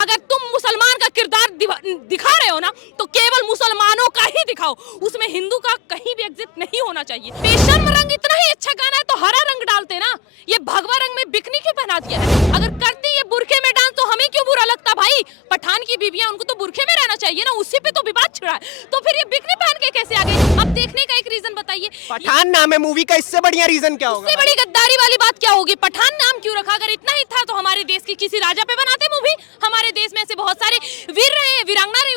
अगर तुम मुसलमान का किरदार दिखा रहे हो ना तो केवल मुसलमानों का ही दिखाओ, उसमें हिंदू का कहीं भी एग्जिट नहीं होना चाहिए। बेशर्म रंग इतना ही अच्छा गाना है तो हरा रंग डालते ना, ये भगवा रंग में बिकनी क्यों पहना दिया है? अगर करती ये बुरखे में डांस तो हमें क्यों बुरा लगता भाई? पठान की बीबियां उनको तो बुरखे में रहना चाहिए ना, उसी पे तो विवाद छिड़ा है, तो फिर ये बिकनी पहन के कैसे आ गई? अब देखने का एक रीजन बताइए। पठान नाम है मूवी का, इससे बढ़िया रीजन क्या होगा? इससे बड़ी गद्दारी वाली बात क्या होगी? पठान नाम क्यों रखा? अगर इतना ही था तो हमारे देश की किसी राजा पे बनाते मूवी। हमारे देश में ऐसे बहुत सारे वीर रहे, वीरांगना रहे,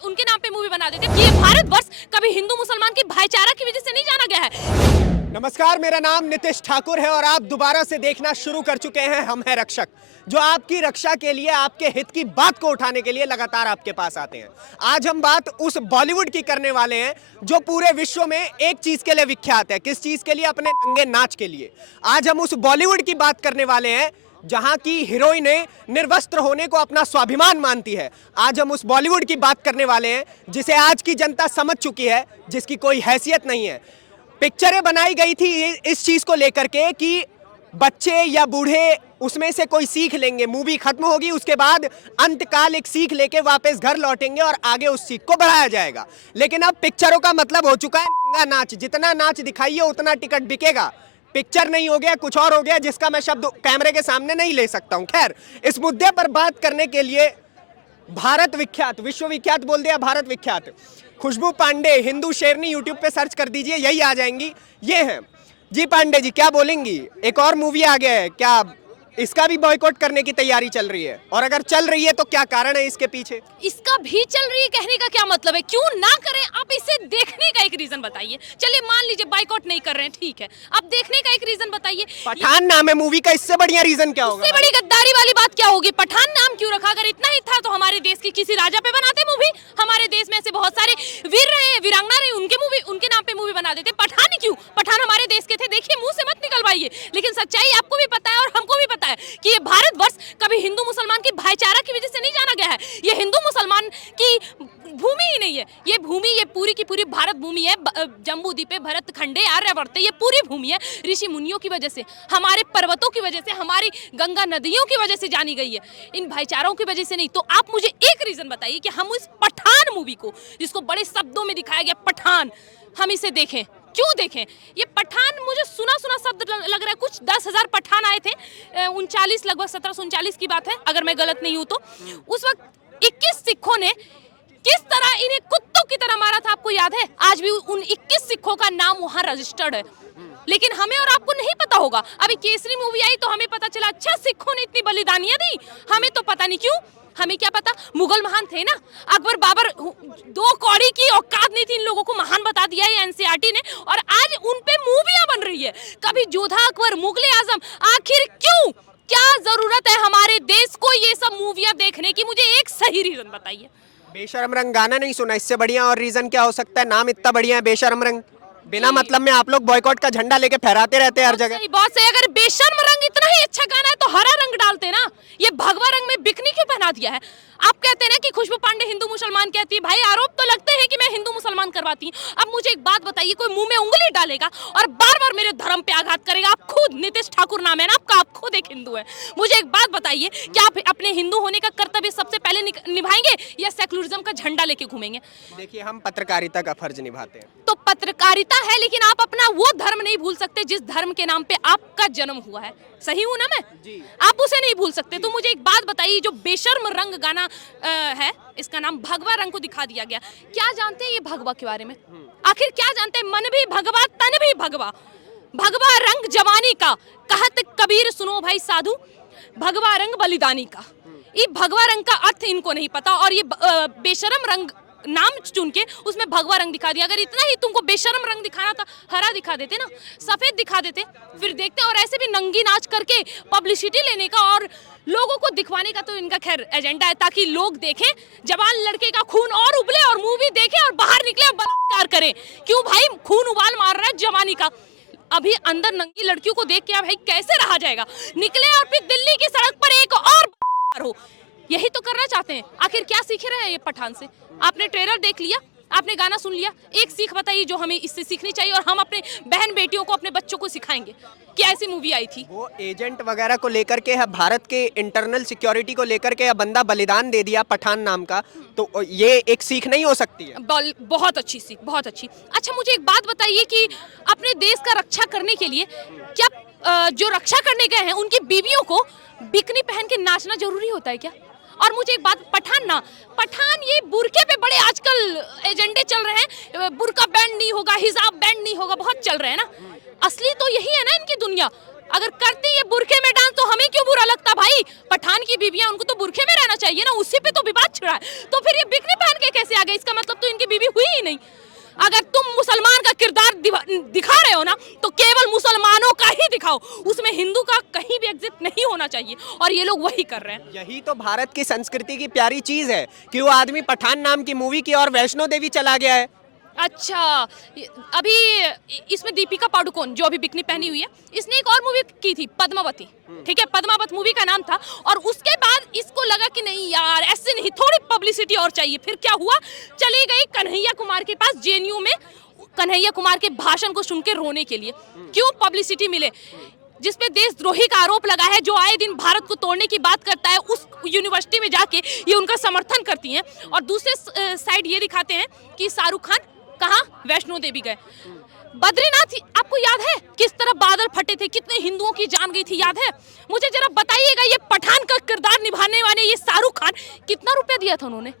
उनके नाम पे मूवी बना देते। ये भारतवर्ष कभी हिंदू मुसलमान की भाईचारा की वजह से नहीं जाना गया है। नमस्कार, मेरा नाम नितिश ठाकुर है और आप दोबारा से देखना शुरू कर चुके हैं हम हैं रक्षक, जो आपकी रक्षा के लिए, आपके हित की बात को उठाने के लिए लगातार आपके पास आते हैं। आज हम बात उस बॉलीवुड की करने वाले हैं जो पूरे विश्व में एक चीज के लिए विख्यात है। किस चीज के लिए? अपने नंगे नाच के लिए। आज हम उस बॉलीवुड की बात करने वाले हैं जहां की हीरोइनें निर्वस्त्र होने को अपना स्वाभिमान मानती है। आज हम उस बॉलीवुड की बात करने वाले हैं जिसे आज की जनता समझ चुकी है, जिसकी कोई हैसियत नहीं है। पिक्चरें बनाई गई थी इस चीज को लेकर के कि बच्चे या बूढ़े उसमें से कोई सीख लेंगे, मूवी खत्म होगी, उसके बाद अंतकाल एक सीख लेके वापस घर लौटेंगे और आगे उस सीख को बढ़ाया जाएगा। लेकिन अब पिक्चरों का मतलब हो चुका है नंगा नाच। जितना नाच दिखाइए उतना टिकट बिकेगा। पिक्चर नहीं हो गया, कुछ और हो गया जिसका मैं शब्द कैमरे के सामने नहीं ले सकता हूं। खैर, इस मुद्दे पर बात करने के लिए भारत विख्यात, विश्व विख्यात बोल दिया, भारत विख्यात खुशबू पांडे, हिंदू शेरनी, यूट्यूब पे सर्च कर दीजिए, यही आ जाएंगी। ये हैं जी पांडे जी, क्या बोलेंगी? एक और मूवी आ गया है, क्या इसका भी बॉयकॉट करने की तैयारी चल रही है? और अगर चल रही है तो क्या कारण है इसके पीछे? इसका भी चल रही है कहने का क्या मतलब है? क्यों ना करें? आप इसे देखने का एक रीजन बताइए। चलिए मान लीजिए बाइकआउट नहीं कर रहे हैं, ठीक है, अब देखने का एक रीजन बताइए। पठान नाम है मूवी का, इससे बढ़िया रीजन क्या होगा? इससे बड़ी गद्दारी वाली बात क्या होगी? पठान नाम क्यों रखा? अगर इतना ही था तो हमारे देश की किसी राजा पे बनाते मूवी। हमारे देश में ऐसे बहुत सारे वीर रहे, वीरांगना रहे, उनके नाम पे मूवी बना देते। पठान क्यों? पठान हमारे देश के थे। देखिए, मुंह से मत निकलवाइए, लेकिन सच्चाई आपको भी पता है और हमको भी पता है कि ये भारतवर्ष कभी हिंदू मुसलमान की भाईचारा की वजह से नहीं जाना गया है। ये हिंदू मुसलमान की भूमि ही नहीं है। ये भूमि, ये पूरी की पूरी भारत भूमि है। जम्बू द्वीप, भरत खंडे, आर्यवर्त, ये पूरी भूमि है ऋषि मुनियों की वजह से, हमारे पर्वतों की वजह से, हमारी गंगा नदियों की वजह से जानी गई है, इन भाईचारों की वजह से नहीं। तो आप मुझे एक रीजन बताइए कि हम इस पठान मूवी को, जिसको बड़े शब्दों में दिखाया गया पठान, हम इसे देखें। क्यों देखें? ये पठान मुझे सुना सुना शब्द लग रहा है। कुछ 10,000 पठान आए थे 39, लगभग 1739 की बात है अगर मैं गलत नहीं हूं तो। उस वक्त 21 सिखों ने किस तरह इन्हें कुत्तों की तरह मारा था, आपको याद है? आज भी उन 21 सिखों का नाम वहां रजिस्टर्ड है, लेकिन हमें और आपको नहीं पता होगा। अभी केसरी मूवी आई तो हमें पता चला, अच्छा सिखों ने इतनी बलिदानियां दी। हमें तो पता नहीं क्यों, हमें क्या पता। मुगल महान थे ना, अकबर बाबर, 2 कौड़ी की औकात नहीं थी इन लोगों को महान बता दिया है एनसीईआरटी ने, और आज उन पे मूवियां बन रही है। कभी जोधा अकबर, मुगले आजम, आखिर क्यों? क्या जरूरत है हमारे देश को ये सब मूवियां देखने की? मुझे एक सही रीजन बताइए। बेशरम रंग गाना नहीं सुना, इससे बढ़िया और रीजन क्या हो सकता है? नाम इतना बढ़िया है बेशरम रंग, बिना मतलब में आप लोग बॉयकॉट का झंडा लेके फहराते रहते हैं हर जगह। बहुत सही। अगर बेशर्म रंग इतना ही अच्छा गाना है तो हरा रंग डालते ना, ये भगवा रंग में बिकनी क्यों पहना दिया है? आप कहते हैं ना कि खुशबू पांडे हिंदू मुसलमान कहती है, भाई आरोप तो लगते हैं कि मैं हिंदू मुसलमान करवाती हूँ। अब मुझे एक बात बताइए, कोई मुंह में उंगली डालेगा और बार बार मेरे धर्म पे आघात करेगा? आप खुद, नितिश ठाकुर नाम है ना आपका, आप खुद एक हिंदू है। मुझे एक बात बताइए, क्या आप अपने हिंदू होने का कर्तव्य सबसे पहले निभाएंगे या सेकुलरिज्म का झंडा लेके घूमेंगे? देखिए, हम पत्रकारिता का फर्ज निभाते हैं। तो पत्रकारिता है, लेकिन आप अपना वो धर्म नहीं भूल सकते जिस धर्म के नाम पे आपका जन्म हुआ है। सही हूं ना मैं? जी। आप उसे नहीं भूल सकते। तो मुझे एक बात बताइए, जो बेशर्म रंग गाना है, इसका नाम भगवा रंग को दिखा दिया गया। क्या जानते हैं ये भगवा के बारे में? आखिर क्या जानते हैं? मन भी भगवा, तन भी भगवा, भगवा रंग जवानी का, कहत कबीर सुनो भाई साधु, भगवा रंग बलिदानी का। ये भगवा रंग का अर्थ इनको नहीं पता, और ये बेशर्म रंग नाम चुन के उसमें भगवा रंग दिखा दिया। अगर इतना ही तुमको बेशर्म रंग दिखाना था, हरा दिखा देते ना, सफेद दिखा देते, फिर देखते। और ऐसे भी नंगी नाच करके पब्लिसिटी लेने का और लोगों को दिखवाने का तो इनका खैर एजेंडा है, ताकि लोग देखें जवान लड़के का खून और उबले और मूवी देखें और बाहर निकले और बलात्कार करें। क्यों भाई? खून उबाल मार रहा है जवानी का। अभी अंदर नंगी लड़कियों को देख के भाई कैसे रहा जाएगा? निकले और फिर दिल्ली की सड़क पर एक और हो। यही तो करना चाहते हैं। आखिर क्या सीख रहे हैं ये पठान से? आपने ट्रेलर देख लिया, आपने गाना सुन लिया, एक सीख बताइए जो हमें इससे सीखनी चाहिए और हम अपने बहन बेटियों को, अपने बच्चों को सिखाएंगे कि ऐसी मूवी आई थी। वो एजेंट वगैरह को लेकर के है, भारत के इंटरनल सिक्योरिटी को लेकर के बंदा बलिदान दे दिया पठान नाम का, तो ये एक सीख नहीं हो सकती है? बहुत अच्छी सीख, बहुत अच्छी। अच्छा मुझे एक बात बताइए कि अपने देश का रक्षा करने के लिए क्या जो रक्षा करने गए हैं उनकी बीवियों को बिकनी पहन के नाचना जरूरी होता है क्या? और मुझे एक बात, पठान ये बुरके पे बड़े आजकल एजेंडे चल रहे हैं, बुरका बैंड नहीं होगा, हिजाब बैंड नहीं होगा, बहुत चल रहे हैं ना। असली तो यही है ना इनकी दुनिया। अगर करते ये बुरखे में डांस तो हमें क्यों बुरा लगता भाई? पठान की बीवियां, उनको तो बुरखे में रहना चाहिए ना, उसी पे तो विवाद छिड़ा है। तो फिर ये बिकनी पहन के कैसे आ गए? इसका मतलब तो इनकी बीवी हुई ही नहीं। अगर तुम मुसलमान का किरदार दिखा रहे हो ना तो केवल मुसलमानों का ही दिखाओ, उसमें हिंदू का कहीं भी एग्जिट नहीं होना चाहिए, और ये लोग वही कर रहे हैं। यही तो भारत की संस्कृति की प्यारी चीज है कि वो आदमी पठान नाम की मूवी की और वैष्णो देवी चला गया है। अच्छा, अभी इसमें दीपिका पादुकोण जो अभी बिकनी पहनी हुई है, इसने एक और मूवी की थी पद्मावती, ठीक है, पद्मावत मूवी का नाम था। और उसके बाद इसको लगा कि नहीं यार ऐसे नहीं, थोड़ी पब्लिसिटी और चाहिए। फिर क्या हुआ, चली गई कन्हैया कुमार के पास जेएनयू में, कन्हैया कुमार के भाषण को सुन के रोने के लिए। क्यों? पब्लिसिटी मिले। जिसपे देशद्रोही का आरोप लगा है, जो आए दिन भारत को तोड़ने की बात करता है, उस यूनिवर्सिटी में जाके ये उनका समर्थन करती हैं। और दूसरे साइड ये दिखाते हैं कि शाहरुख खान कहाँ, वैष्णो देवी गए। बद्रीनाथ, आपको याद है किस तरह बादल फटे थे, कितने हिंदुओं की जान गई थी, याद है? मुझे जरा बताइएगा, ये पठान का किरदार निभाने वाले ये शाहरुख खान, कितना रुपया दिया था उन्होंने?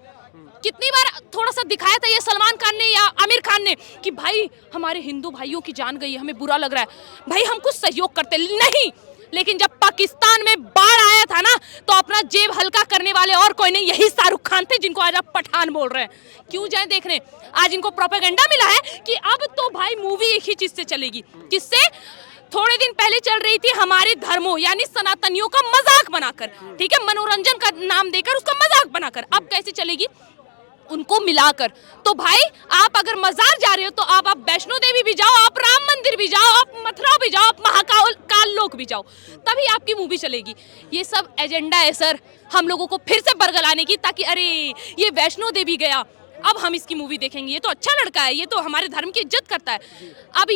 कितनी बार थोड़ा सा दिखाया था ये सलमान खान ने या आमिर खान ने कि भाई हमारे हिंदू भाइयों की जान गई है, हमें बुरा लग रहा है, भाई हम कुछ सहयोग करते नहीं। लेकिन जब पाकिस्तान में बाढ़ आया था ना, तो अपना जेब हल्का करने वाले और कोई नहीं, यही शाहरुख खान थे जिनको आज आप पठान बोल रहे हैं। क्यों जाए देखने? आज इनको प्रोपेगेंडा मिला है कि अब तो भाई मूवी एक ही चीज से चलेगी। किससे? थोड़े दिन पहले चल रही थी हमारे धर्मों यानी सनातनियों का मजाक बनाकर, ठीक है, मनोरंजन का नाम देकर उसका मजाक बनाकर। अब कैसे चलेगी? उनको मिलाकर। तो भाई आप अगर मजार जा रहे हो तो आप वैष्णो देवी भी जाओ, आप राम मंदिर भी जाओ, आप मथुरा भी जाओ, आप महाकाल लोक भी जाओ, तभी आपकी मूवी चलेगी। ये सब एजेंडा है सर, हम लोगों को फिर से बरगलाने की, ताकि अरे ये वैष्णो देवी गया, अब हम इसकी मूवी देखेंगे, ये तो अच्छा लड़का है, ये तो हमारे धर्म की इज्जत करता है। अब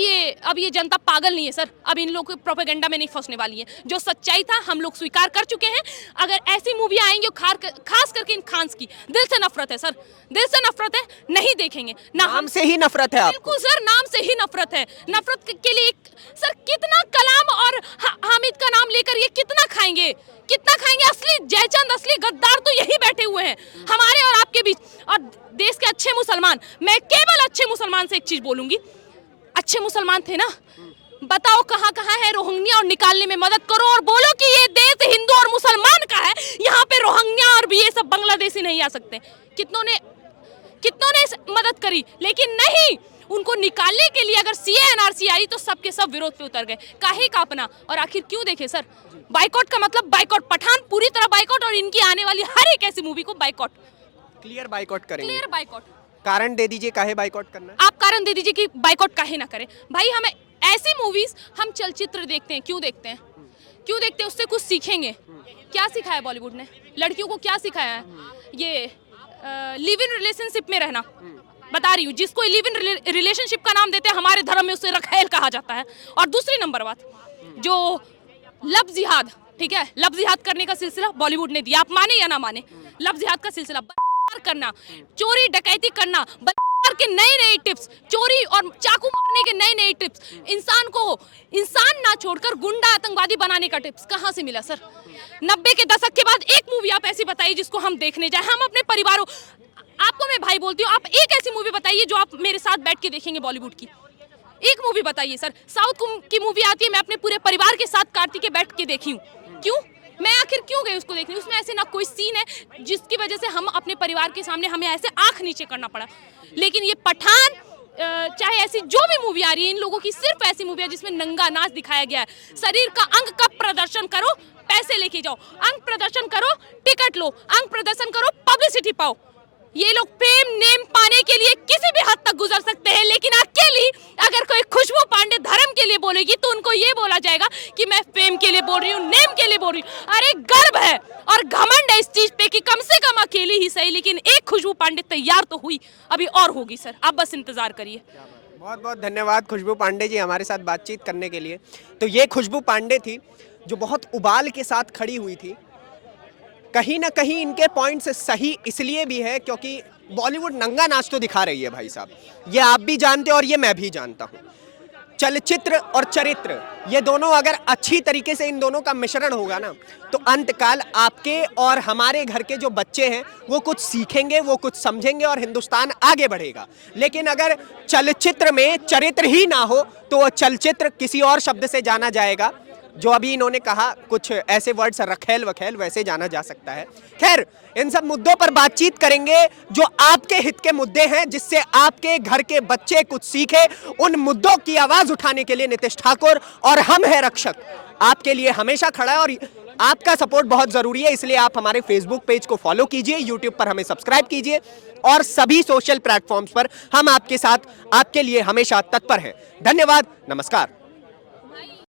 ये जनता पागल नहीं है सर, अब इन लोगों के प्रोपेगेंडा में नहीं फंसने वाली है। जो सच्चाई था हम लोग स्वीकार कर चुके हैं। अगर ऐसी मूवी आएंगी, खास करके इन खान्स की, दिल से नफरत है सर, दिल से नफरत है, नहीं देखेंगे ना। नाम से ही नफरत है आपको? बिल्कुल सर, नाम से ही नफरत है। नफरत के लिए सर कितना कलाम और हामिद का नाम लेकर ये कितना खाएंगे, कितना खाएंगे? असली जयचंद, असली गद्दार तो यही बैठे हुए हैं हमारे और आपके बीच। और देश के अच्छे मुसलमान, मैं केवल अच्छे मुसलमान से एक चीज बोलूंगी, अच्छे मुसलमान थे ना, बताओ कहाँ कहाँ है रोहिंग्या, और निकालने में मदद करो और बोलो कि ये देश हिंदू और मुसलमान का है, यहाँ पे रोहिंग्या और भी ये सब बांग्लादेशी नहीं आ सकते। कितनों ने मदद करी, लेकिन नहीं, उनको निकालने के लिए अगर सीए एनआरसी आई तो सबके सब विरोध पे उतर गए। काहे का अपना? और आखिर क्यों देखे सर? बाइकआउट का मतलब बाइकआउट, पठान पूरी तरह बाइकआउट, और इनकी आने वाली हर एक ऐसी मूवी को बाइकआउट, क्लियर बाइकआउट करेंगे। Clear boycott. कारण दे दीजिए काहे बाइकआउट करना है? आप कारण दे दीजिए कि बाइकआउट काहे ना करें। भाई हमें ऐसी मूवीज, हम चलचित्र देखते हैं, क्यों देखते हैं? क्यों देखते हैं? उससे कुछ सीखेंगे। क्या सिखाया बॉलीवुड ने? लड़कियों को क्या सिखाया है? ये लिव इन रिलेशनशिप में रहना, बता रही हूँ, जिसको लिव इन रिलेशनशिप का नाम देते हैं हमारे धर्म में उसे रखेल कहा जाता है। और दूसरी नंबर बात, जो लव जिहाद, ठीक है, लव जिहाद करने का सिलसिला बॉलीवुड ने दिया, आप माने या ना माने, लव जिहाद का सिलसिला करना, चोरी डकैती करना, के नए नए टिप्स, चोरी और चाकू मारने के नए नए टिप्स, इंसान को इंसान ना छोड़कर गुंडा आतंकवादी बनाने का टिप्स कहाँ से मिला सर? 90 के दशक के बाद एक मूवी आप ऐसी बताइए जिसको हम देखने जाए, हम अपने परिवारों, आपको मैं भाई बोलती हूँ, आप एक ऐसी मूवी बताइए जो आप मेरे साथ बैठ के देखेंगे बॉलीवुड की। एक मूवी बताइए सर। साउथ की मूवी आती है, मैं अपने पूरे परिवार के साथ कार्तिक बैठ के देखी हूँ। क्यों? मैं आखिर क्यों गई उसको देखने? उसमें ऐसे ना कोई सीन है जिसकी वजह से हम अपने परिवार के सामने हमें ऐसे आंख नीचे करना पड़ा। लेकिन ये पठान, चाहे ऐसी जो भी मूवी आ रही है, इन लोगों की सिर्फ ऐसी मूवी है जिसमें नंगा नाच दिखाया गया है। शरीर का अंग का प्रदर्शन करो, पैसे लेके जाओ, अंग प्रदर्शन करो, टिकट लो, अंग प्रदर्शन करो, पब्लिसिटी पाओ। ये लोग फेम नेम पाने के लिए किसी भी हद तक गुजर सकते हैं, लेकिन अकेली अगर कोई खुशबू पांडे धर्म के लिए बोलेगी तो उनको ये बोला जाएगा कि मैं फेम के लिए बोल रही हूँ, नेम के लिए बोल रही हूँ। अरे गर्व है और घमंड है इस चीज पे कि कम से कम अकेली ही सही, लेकिन एक खुशबू पांडे तैयार तो हुई, अभी और होगी सर, आप बस इंतजार करिए। बहुत बहुत धन्यवाद खुशबू पांडे जी हमारे साथ बातचीत करने के लिए। तो ये खुशबू पांडे थी जो बहुत उबाल के साथ खड़ी हुई थी। कहीं ना कहीं इनके पॉइंट्स सही इसलिए भी है क्योंकि बॉलीवुड नंगा नाच तो दिखा रही है भाई साहब, ये आप भी जानते हो और ये मैं भी जानता हूँ। चलचित्र और चरित्र ये दोनों अगर अच्छी तरीके से इन दोनों का मिश्रण होगा ना, तो अंतकाल आपके और हमारे घर के जो बच्चे हैं वो कुछ सीखेंगे, वो कुछ समझेंगे और हिंदुस्तान आगे बढ़ेगा। लेकिन अगर चलचित्र में चरित्र ही ना हो तो वो चलचित्र किसी और शब्द से जाना जाएगा, जो अभी इन्होंने कहा कुछ ऐसे वर्ड्स रखेल वखेल, वैसे जाना जा सकता है। खैर, इन सब मुद्दों पर बातचीत करेंगे जो आपके हित के मुद्दे हैं, जिससे आपके घर के बच्चे कुछ सीखे। उन मुद्दों की आवाज उठाने के लिए नीतीश ठाकुर और हम है रक्षक आपके लिए हमेशा खड़ा है, और आपका सपोर्ट बहुत जरूरी है। इसलिए आप हमारे फेसबुक पेज को फॉलो कीजिए, यूट्यूब पर हमें सब्सक्राइब कीजिए और सभी सोशल प्लेटफॉर्म्स पर हम आपके साथ, आपके लिए हमेशा तत्पर हैं। धन्यवाद, नमस्कार।